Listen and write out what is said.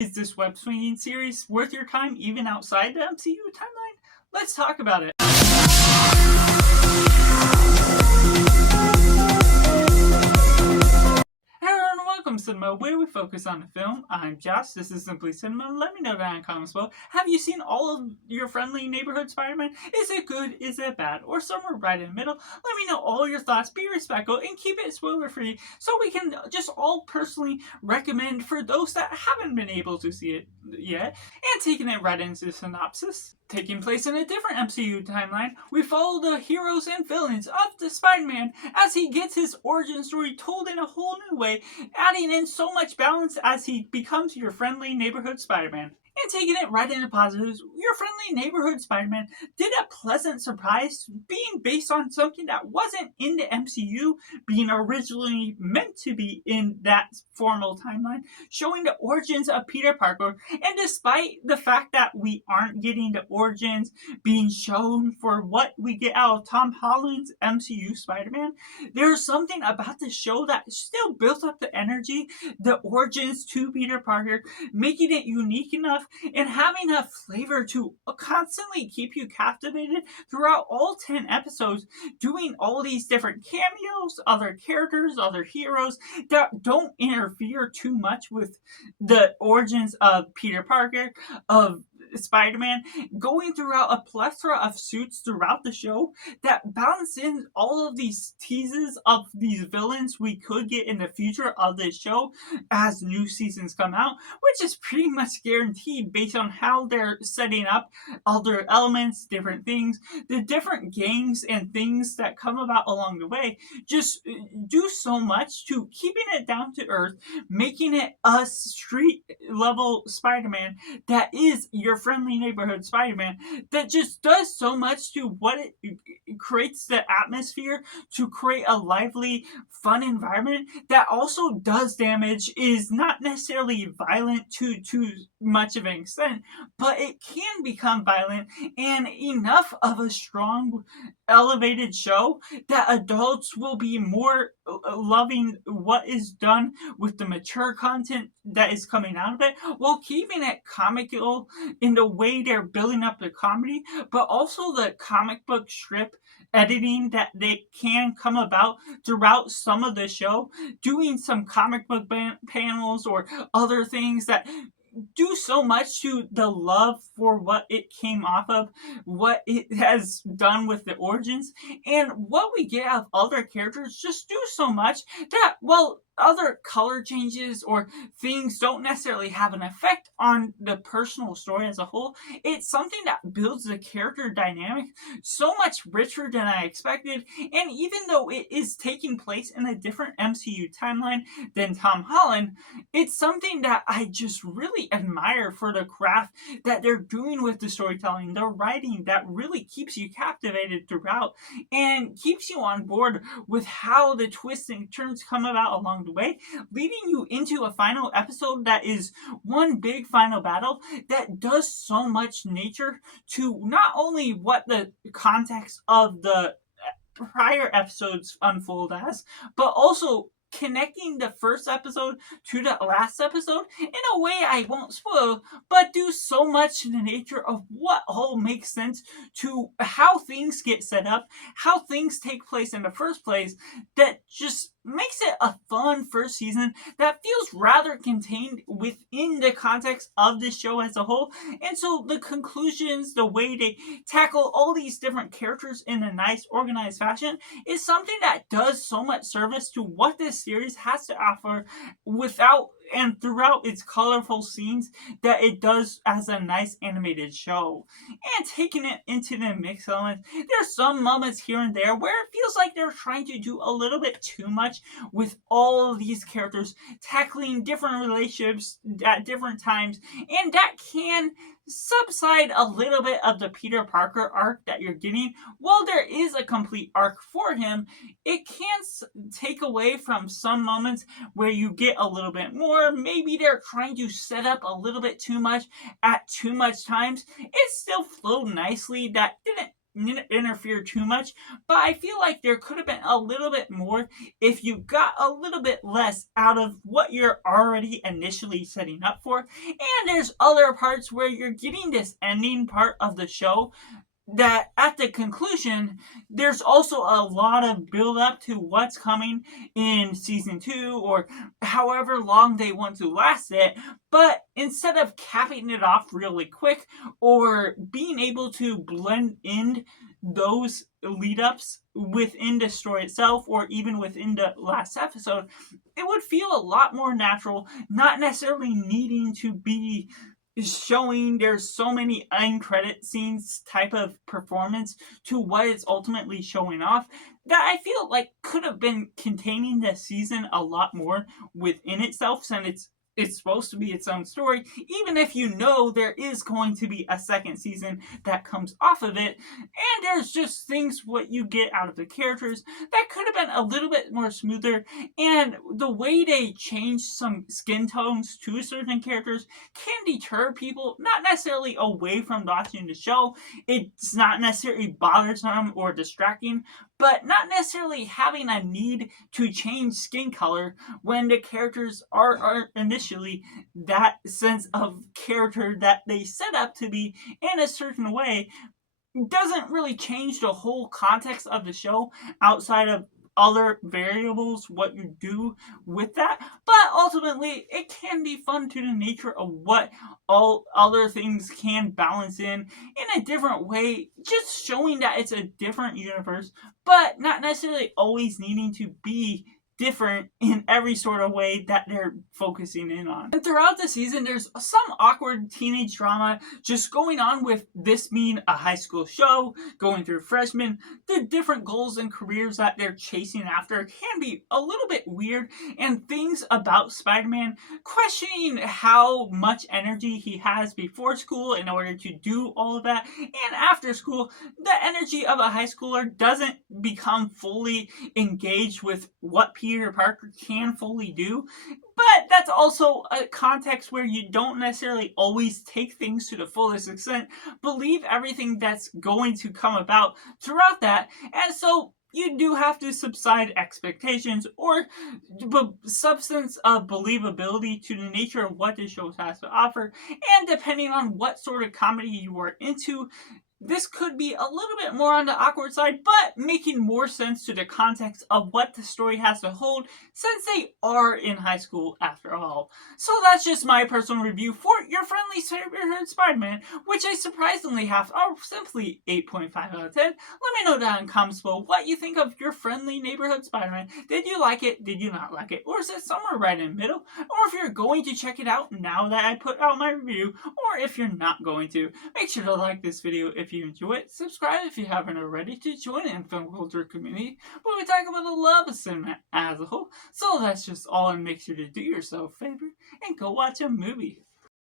Is this web-swinging series worth your time even outside the MCU timeline? Let's talk about it. Hello and welcome to Cinema, where we focus on the film. I'm Josh, this is Simply Cinema. Let me know down in the comments below. Have you seen all of Your Friendly Neighborhood Spiderman? Is it good? Is it bad? Or somewhere right in the middle? Let me know all your thoughts, be respectful, and keep it spoiler-free so we can just all personally recommend for those that haven't been able to see it yet. And taking it right into the synopsis. Taking place in a different MCU timeline, we follow the heroes and villains of the Spider-Man as he gets his origin story told in a whole new way, adding in so much balance as he becomes your friendly neighborhood Spider-Man. And taking it right into positives, Your Friendly Neighborhood Spider-Man did a pleasant surprise being based on something that wasn't in the MCU, being originally meant to be in that formal timeline, showing the origins of Peter Parker. And despite the fact that we aren't getting the origins being shown for what we get out of Tom Holland's MCU Spider-Man, there's something about the show that still builds up the energy, the origins to Peter Parker, making it unique enough and having a flavor to constantly keep you captivated throughout all 10 episodes, doing all these different cameos, other characters, other heroes that don't interfere too much with the origins of Peter Parker, of Spider-Man, going throughout a plethora of suits throughout the show that balance in all of these teases of these villains we could get in the future of this show as new seasons come out, which is pretty much guaranteed based on how they're setting up other elements, different things, the different games and things that come about along the way. Just do so much to keeping it down to earth, making it a street level Spider-Man that is your friendly neighborhood Spider-Man, that just does so much to what it creates the atmosphere to create a lively, fun environment that also does damage, is not necessarily violent to too much of an extent, but it can become violent and enough of a strong, elevated show that adults will be more loving what is done with the mature content that is coming out of it, while keeping it comical in the way they're building up the comedy, but also the comic book strip editing that they can come about throughout some of the show, doing some comic book panels or other things that do so much to the love for what it came off of, what it has done with the origins, and what we get out of other characters just do so much that, well, other color changes or things don't necessarily have an effect on the personal story as a whole. It's something that builds the character dynamic so much richer than I expected. And even though it is taking place in a different MCU timeline than Tom Holland, it's something that I just really admire for the craft that they're doing with the storytelling, the writing that really keeps you captivated throughout and keeps you on board with how the twists and turns come about along the way, leading you into a final episode that is one big final battle that does so much nature to not only what the context of the prior episodes unfold as, but also connecting the first episode to the last episode in a way I won't spoil, but do so much in the nature of what all makes sense to how things get set up, how things take place in the first place, that just makes it a fun first season that feels rather contained within the context of the show as a whole. And so the conclusions, the way they tackle all these different characters in a nice organized fashion, is something that does so much service to what this series has to offer without and throughout its colorful scenes that it does as a nice animated show. And taking it into the mix element, there's some moments here and there where it feels like they're trying to do a little bit too much with all of these characters tackling different relationships at different times, and that can subside a little bit of the Peter Parker arc that you're getting. While there is a complete arc for him, it can take away from some moments where you get a little bit more. Maybe they're trying to set up a little bit too much at too much times. It still flowed nicely. That didn't interfere too much, but I feel like there could have been a little bit more if you got a little bit less out of what you're already initially setting up for. And there's other parts where you're getting this ending part of the show that at the conclusion, there's also a lot of build up to what's coming in season 2 or however long they want to last it. But instead of capping it off really quick or being able to blend in those lead ups within the story itself or even within the last episode, it would feel a lot more natural, not necessarily needing to be showing there's so many end credit scenes type of performance to what it's ultimately showing off that I feel like could have been containing the season a lot more within itself, since it's supposed to be its own story, even if you know there is going to be a second season that comes off of it. And there's just things what you get out of the characters that could have been a little bit more smoother. And the way they change some skin tones to certain characters can deter people, not necessarily away from watching the show. It's not necessarily bothersome or distracting, but not necessarily having a need to change skin color when the characters are initially that sense of character that they set up to be in a certain way doesn't really change the whole context of the show outside of other variables what you do with that. But ultimately it can be fun to the nature of what all other things can balance in a different way, just showing that it's a different universe but not necessarily always needing to be different in every sort of way that they're focusing in on. And throughout the season, there's some awkward teenage drama just going on with this being a high school show, going through freshmen. The different goals and careers that they're chasing after can be a little bit weird, and things about Spider-Man questioning how much energy he has before school in order to do all of that, and after school, the energy of a high schooler doesn't become fully engaged with what Peter Parker can fully do. But that's also a context where you don't necessarily always take things to the fullest extent, believe everything that's going to come about throughout that, and so you do have to subside expectations or substance of believability to the nature of what the show has to offer, and depending on what sort of comedy you are into, this could be a little bit more on the awkward side, but making more sense to the context of what the story has to hold, since they are in high school after all. So that's just my personal review for Your Friendly Neighborhood Spiderman, which I surprisingly have a simply 8.5 out of 10. Let me know down in comments below what you think of Your Friendly Neighborhood Spiderman. Did you like it? Did you not like it? Or is it somewhere right in the middle? Or if you're going to check it out now that I put out my review, or if you're not going to, make sure to like this video if you enjoy it. Subscribe if you haven't already to join in film culture community where we talk about the love of cinema as a whole. So that's just all, and make sure to do yourself a favor and go watch a movie.